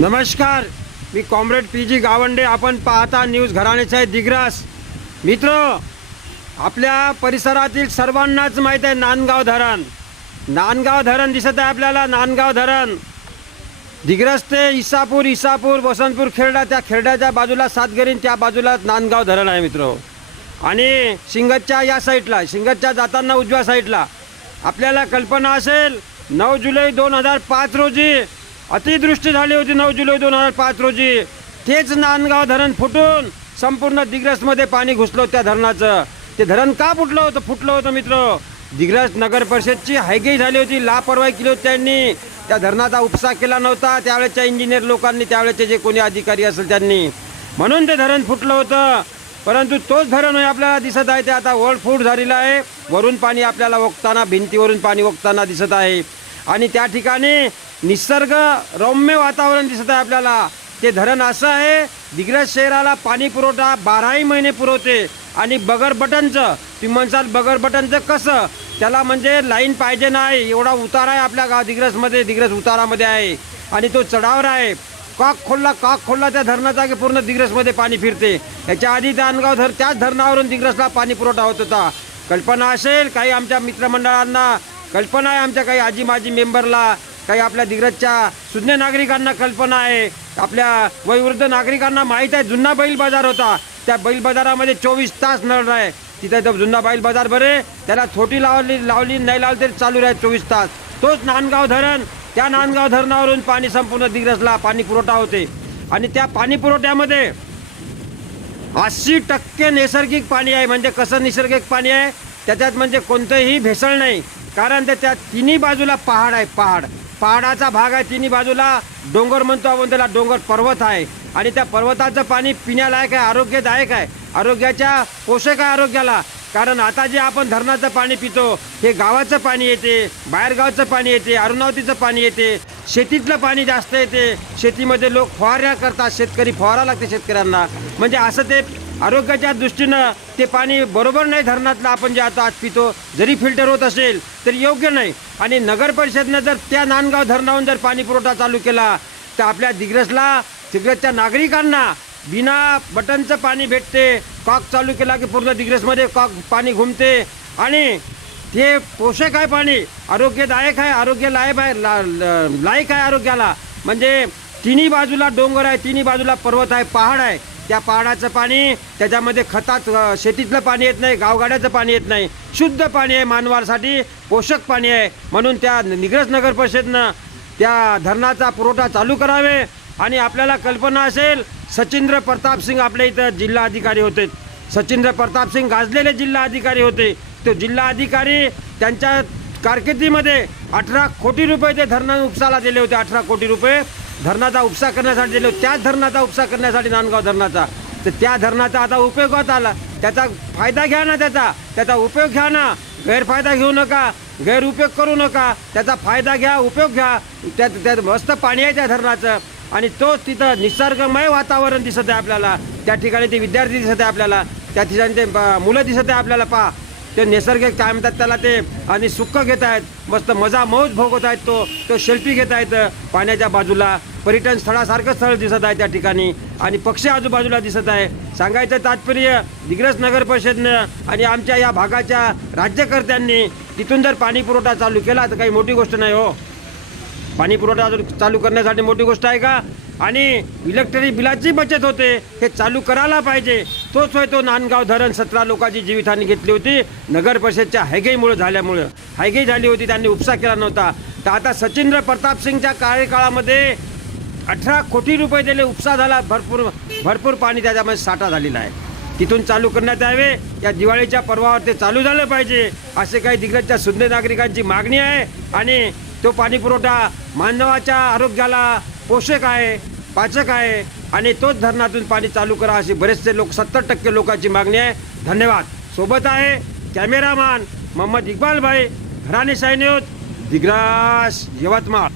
नमस्कार मी comrade P G Gawande. आपण पाहता न्यूज घराणेचे आहे दिग्रास. मित्र आपल्या परिसरातील सर्वांनाच माहीत आहे नांदगाव धरण. नांदगाव धरण दिसत आहे आपल्याला नांदगाव धरण. दिग्रस ते इसापूर इसापूर वसंतपूर खेरडा त्या खेरड्याच्या बाजूला सातगरीन त्या बाजूला नांदगाव धरण आहे मित्र. आणि शिंगतच्या या साईडला शिंगतच्या जाताना उजव्या साईडला. आपल्याला कल्पना असेल नऊ जुलै दोन हजार पाच रोजी अतिवृष्टी झाली होती नऊ जुलै दोन हजार पाच रोजी. तेच नांदगाव धरण फुटून संपूर्ण दिग्रसमध्ये पाणी घुसलं होतं त्या धरणाचं. ते धरण का फुटलं होतं? फुटलं होतं मित्र. दिग्रस नगर परिषदची हायगेही झाली होती लापरवाही केली होती त्यांनी. त्या धरणाचा उपसा केला नव्हता. त्यावेळेच्या इंजिनियर लोकांनी त्यावेळेचे जे कोणी अधिकारी असेल त्यांनी. म्हणून ते धरण फुटलं होतं. परंतु तोच धरण आपल्याला दिसत आहे ते आता वर्ल्ड फूड झालेलं आहे. वरून पाणी आपल्याला ओकताना भिंतीवरून पाणी ओकताना दिसत आहे. आणि त्या ठिकाणी निसर्ग रम्य वातावरण दिसत आहे आपल्याला. ते धरण असं आहे दिग्रज शहराला पाणी पुरवठा बाराही महिने पुरवते. आणि बगर बटनचं तुम्ही म्हणसाल बगर बटनचं कसं? त्याला म्हणजे लाईन पाहिजे नाही एवढा उतार आहे आपल्या गाव दिग्रजमध्ये दिग्रज उतारामध्ये आहे. आणि तो चढावर आहे. काक खोलला काक खोलला त्या धरणाचा की पूर्ण दिग्रसमध्ये पाणी फिरते. याच्या आधी दानगाव धर त्याच धरणावरून दिग्रसला पाणी पुरवठा होत होता. कल्पना असेल काही आमच्या मित्रमंडळांना कल्पना आहे आमच्या काही आजी माजी मेंबरला. काही आपल्या दिग्रजच्या सुज्ञ नागरिकांना कल्पना आहे. आपल्या वयोवृद्ध नागरिकांना माहीत आहे जुन्ना बैल बाजार होता. त्या बैल बाजारामध्ये चोवीस तास नळ आहे. तिथे तर जुन्ना बैल बाजार बरे त्याला छोटी लावली लावली नाही लावली तरी चालू राहील चोवीस तास. तोच नांदगाव धरण त्या नांदगाव धरणावरून पाणी संपूर्ण दिग्रजला पाणी पुरवठा होते. आणि त्या पाणी पुरवठ्यामध्ये ऐंशी टक्के नैसर्गिक पाणी आहे. म्हणजे कसं नैसर्गिक पाणी आहे? त्याच्यात म्हणजे कोणतंही भेसळ नाही. कारण ते त्या तिन्ही बाजूला पहाड आहे पहाड. पहाडाचा भाग आहे तिन्ही बाजूला. डोंगर म्हणतो आपण त्याला डोंगर पर्वत आहे. आणि त्या पर्वताचं पाणी पिण्यालायक आहे आरोग्यदायक आहे. आरोग्याच्या पोषक आहे आरोग्याला. कारण आता जे आपण धरणाचं पाणी पितो हे गावाचं पाणी येते बाहेरगावचं पाणी येते अरुणावतीचं पाणी येते शेतीतलं पाणी जास्त येते. शेतीमध्ये लोक फवाऱ्या करतात शेतकरी फवारा लागते शेतकऱ्यांना. म्हणजे असं ते आरोग्याच्या दृष्टीनं ते पाणी बरोबर नाही धरणातलं आपण जे आता आज पितो. जरी फिल्टर होत असेल तरी योग्य नाही. आणि नगर परिषदनं जर त्या नांदगाव धरणाहून जर पाणी पुरवठा चालू केला तर आपल्या दिग्रसला तिग्रसच्या नागरिकांना बिना बटनचं पाणी भेटते. कॉक चालू केला की पूर्ण दिग्रसमध्ये कॉक पाणी घुमते. आणि ते पोषक आहे पाणी आरोग्यदायक आहे आरोग्य लायब आहे ला, लायक आहे आरोग्याला. म्हणजे तिन्ही बाजूला डोंगर आहे तिन्ही बाजूला पर्वत आहे पहाड आहे. त्या पहाडाचं पाणी त्याच्यामध्ये खतात शेतीतलं पाणी येत नाही गावगाड्याचं पाणी येत नाही. शुद्ध पाणी आहे मानवासाठी पोषक पाणी आहे. म्हणून त्या निग्रस नगर परिषदनं त्या धरणाचा पुरवठा चालू करावे. आणि आपल्याला कल्पना असेल सचिंद्र प्रताप सिंग आपल्या इथं जिल्हा अधिकारी होते. सचिंद्र प्रताप सिंग गाजलेले जिल्हा अधिकारी होते. तो जिल्हा अधिकारी त्यांच्या कारकिर्दीमध्ये अठरा कोटी रुपये ते धरणा उपसाला दिले होते अठरा कोटी रुपये. धरणाचा उपसा करण्यासाठी दिलो त्याच धरणाचा उपसा करण्यासाठी नांदगाव धरणाचा. तर त्या धरणाचा आता उपयोग होत आला. त्याचा फायदा घ्या ना त्याचा. त्याचा उपयोग घ्या ना. गैरफायदा घेऊ नका. गैरउपयोग करू नका. त्याचा फायदा घ्या उपयोग घ्या. त्यात त्यात मस्त पाणी आहे त्या धरणाचं. आणि तोच तिथं निसर्गमय वातावरण दिसत आहे आपल्याला. त्या ठिकाणी ते विद्यार्थी दिसत आहे आपल्याला. त्या ठिकाणी ते मुलं दिसत आहे आपल्याला. पा ते नैसर्गिक काय म्हणतात त्याला ते आणि सुख घेत आहेत. मस्त मजा मौज भोगत आहेत तो. तो शिल्पी घेत आहेत पाण्याच्या बाजूला. पर्यटन स्थळासारखं स्थळ दिसत आहे त्या ठिकाणी. आणि पक्षी आजूबाजूला दिसत आहे. सांगायचं तात्पर्य दिग्रस नगर परिषदनं आणि आमच्या या भागाच्या राज्यकर्त्यांनी तिथून जर पाणी पुरवठा चालू केला तर काही मोठी गोष्ट नाही हो. पाणी पुरवठा चालू करण्यासाठी मोठी गोष्ट आहे का? आणि इलेक्ट्रिक बिलाची बचत होते हे चालू करायला पाहिजे. तोच होय तो नांदगाव धरण सतरा लोकांची जीवितहानी घेतली होती. नगर परिषदच्या हायगेमुळे झाल्यामुळं. हायगे झाली होती त्यांनी उपसा केला नव्हता. तर आता सचिंद्र प्रताप सिंगच्या कार्यकाळामध्ये अठरा कोटी रुपये दिले उपसा झाला भरपूर भरपूर पाणी त्याच्यामध्ये साठा झालेला आहे. तिथून चालू करण्यात यावे या दिवाळीच्या पर्वावर ते चालू झालं पाहिजे असे काही दिग्गजच्या सुंदर नागरिकांची मागणी आहे. आणि तो पाणीपुरवठा मानवाच्या आरोग्याला पोषक आहे पाचक आहे आणि तोच धरणातून पाणी चालू करा अशी बरेचसे लोक सत्तर टक्के लोकांची मागणी आहे. धन्यवाद. सोबत आहे कॅमेरामॅन मोहम्मद इक्बाल भाई घराने सायन्यूत दिग्रास यवतमाळ.